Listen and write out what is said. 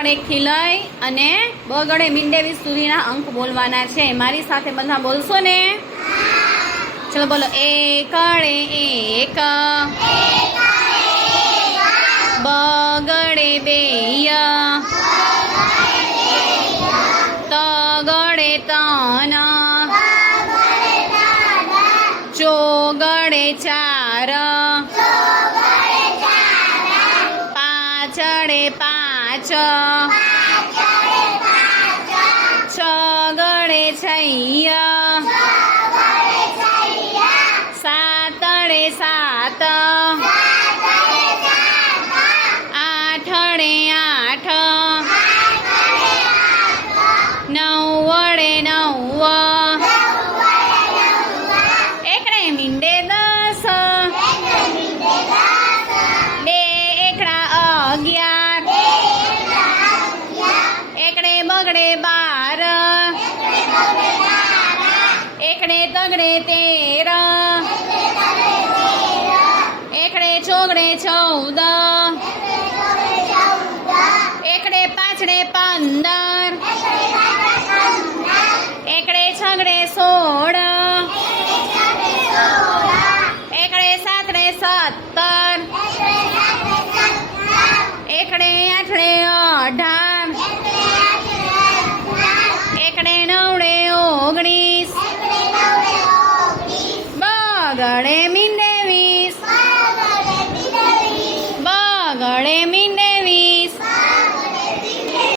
પણ 1 થી લઈ અને બગડે મીંડે 20 સુધીના અંક બોલવાના છે. મારી સાથે બધા બોલશો ને? ચલો બોલો. એકડે 1, બગડે 2, તગડે 3, ચોગડે 4, પાછળે 5, છગડે 6, સાતડે 7, આઠડે 8, નવડે 9, એકડે મીંડે 10, બે એકડા 11, એકડે બગડે 12, એકડે તગડે 13, એકડે ચોગડે 14, એકડે પાછડે 15,